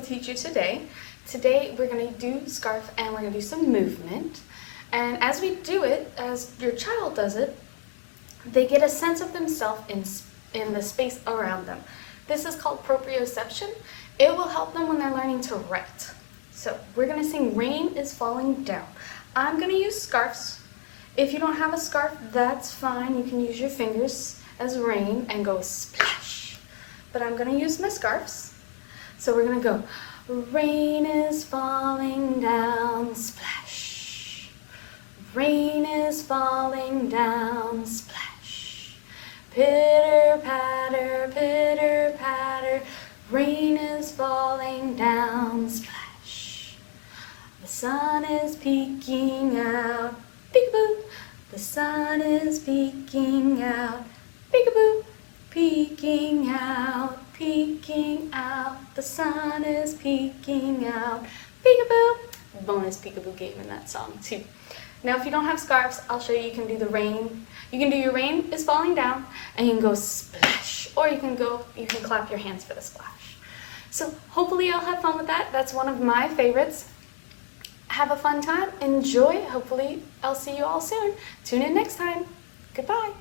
to teach you today. Today we're going to do scarf and we're going to do some movement. And as we do it, as your child does it, they get a sense of themselves in the space around them. This is called proprioception. It will help them when they're learning to write. So we're going to sing Rain is Falling Down. I'm going to use scarves. If you don't have a scarf, that's fine. You can use your fingers as rain and go splash. But I'm going to use my scarves. So we're going to go, rain is falling down, splash. Rain is falling down, splash. Pitter patter, rain is falling down, splash. The sun is peeking out, peekaboo. The sun is peeking out, peekaboo. Peeking out, peeking out. The sun is peeking out, peekaboo. Bonus peekaboo game in that song too. Now if you don't have scarves, I'll show you. You can do the rain. You can do your rain is falling down and you can go splash, or you can clap your hands for the splash. So hopefully you'll have fun with that. That's one of my favorites. Have a fun time, enjoy. Hopefully I'll see you all soon. Tune in next time. Goodbye.